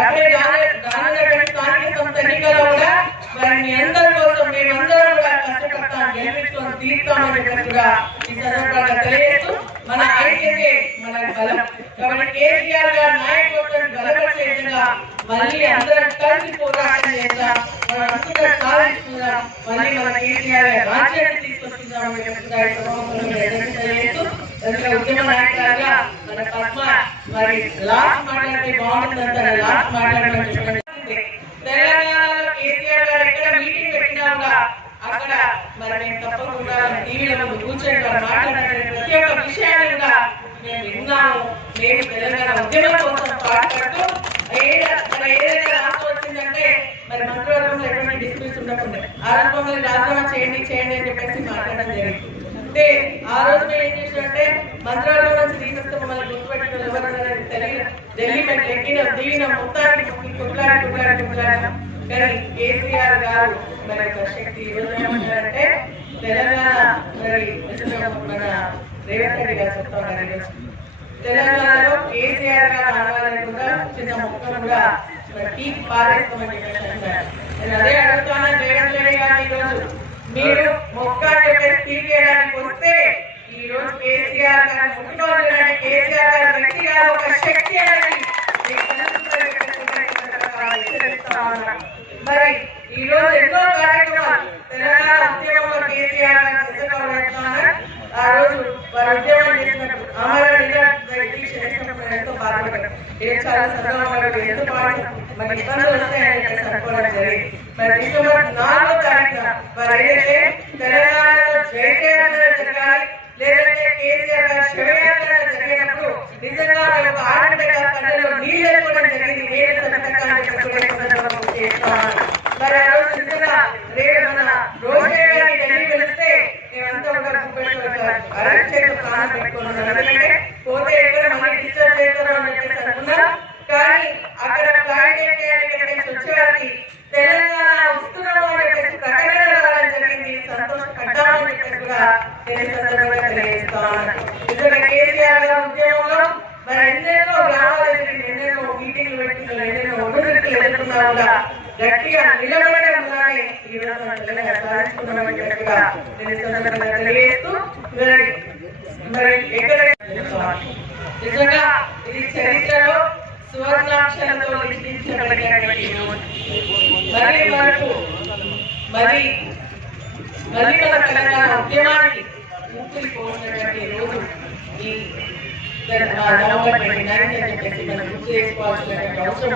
అప్పుడే రానున్న స్థానిక సంస్థ ఎన్నికల్లో కూడా మరి మీ అందరి కోసం మేమందరం కూడా కష్టపడతాం, గెలిపించుకొని తీరుతామని కూడా ఈ సందర్భంగా తెలియజేస్తూ మన ఐక్యతే మన బలం. కాబట్టి కేసీఆర్ గారి నాయకత్వాన్ని బలపరిచే విధంగా మళ్ళీ అందరం కలిసి పోరాటం చేద్దాం, మనం అనుకున్న సాధించుకుందాం, మళ్ళీ మన కేసీఆర్ రాజ్యాన్ని తీసుకొచ్చుకుందామని తెలియజేస్తూ ఉద్యమ నాయకులుగా మన పద్మ మరి లాస్ట్ మాట్లాడితే బాగుంటుందంట. లాస్ట్ మాట్లాడమని చెప్పండి. తెలంగాణలో కేసీఆర్ గారు ఎక్కడ మీటింగ్ పెట్టినా కూడా అక్కడ మరి మేము తప్పకుండా టీవీలో కూర్చొని మాట్లాడే ప్రతి ఒక్క విషయాన్ని కూడా మేము విన్నాము. మేము తెలంగాణ ఉద్యమం కోసం పాటుపడుతూ ఏదైనా రాష్ట్రం వచ్చిందంటే మరి మంత్రివర్గంలో ఎటువంటి డిస్ప్యూట్స్ ఉండకుండా ఆ రోజు రాజీనామా చేయండి అని చెప్పేసి మాట్లాడడం జరిగింది. అంటే ఆ రోజు మేము ఏం చేసినంటే మంత్రివర్గం నుంచి తీసేస్తే మమ్మల్ని గుర్తుపెట్టుకుని ఎవరైనా తెలియదు, ఢిల్లీ మేము దిగిన మొత్తానికి కుట్లాడాం. కానీ కేసీఆర్ గారు మరి శక్తి ఏమంటారంటే తెలంగాణ మరి మన రేవంత్ రెడ్డి గారు చెప్తారు, తెలంగాణలో కేసీఆర్ గారు అనగాలేకుండా చిన్న మొక్కలు కూడా టీకి పారేస్తామని చెప్పేసి అంటారు. నేను అదే అడుగుతాను రేవంత్ రెడ్డి గారు, ఈరోజు మీరు మొక్క తీయడానికి వస్తే ఈ రోజు కేసీఆర్ గారు ముఖ్యమంత్రి కేసీఆర్ గారు వ్యక్తిగా ఒక శక్తి అనేది మరి ఈ రోజు ఎన్నో కార్యక్రమాలు తెలంగాణ ఉద్యమంలో కేసీఆర్ గారు ఆ రోజు వారు ఉద్యమం చేసినప్పుడు ఎంతో బాధపడ్డారు. చాలా సందర్భాలు ఎంతో బాగా మరి ఇబ్బందులు వస్తాయని అనుకోవడం జరిగింది. మరి డిసెంబర్ 4వ తారీఖున వారు ఏదైతే తెలంగాణలో జయయాత్ర జరగాలి లేదంటే కేసీఆర్ గారు శివయాత్ర జరిగినప్పుడు నిజంగా ఒక ఆడబిడ్డ కళ్ళలో నీళ్ళు వేసుకోవడం జరిగింది. మరి ఆ రోజు నిజంగా మన రోజే గారి ఢిల్లీ వెళితే మేమంతా కూడా అరెస్ట్ చేసి ప్రాణం పెట్టుకున్నాం. ఎందుకంటే పోతే ఎక్కడ మళ్ళీ డిస్టర్బ్ చేస్తారో అని చెప్పేసి అనుకున్నాం. కానీ అక్కడ వచ్చేవారికి తెలంగాణ వస్తున్నాము అని చెప్పేసి ప్రకటన రావడం జరిగింది. సంతోషపడ్డామని చెప్పేసి కూడా తెలియజేస్తాను. ఇక్కడ కేసీఆర్ గారి ఉద్యమంలో మరి ఎన్నెన్నో గ్రామాలు ఎన్నెన్నో మీటింగ్లు పెట్టి ఎన్నెన్నో ఒడిదుడుకులు ఎదుర్కొన్నా కూడా గట్టిగా నిలబడడం వల్లనే ఈ రోజు తెలంగాణ సాధించుకున్నామని చెప్పిగా తెలియజేస్తూ మరి ఎక్కడ నిజంగా ఇది చరిత్రలో సువర్ణాక్షరంతో లిఖించబడినటువంటి మరి మనకు మరి మన తెలంగాణ ఉద్యమానికి ఊపిరి పోసినటువంటి రోజు ఈ నవంబర్ 29 అని చెప్పేసి మనం గుర్తు చేసుకోవాల్సినటువంటి అవసరం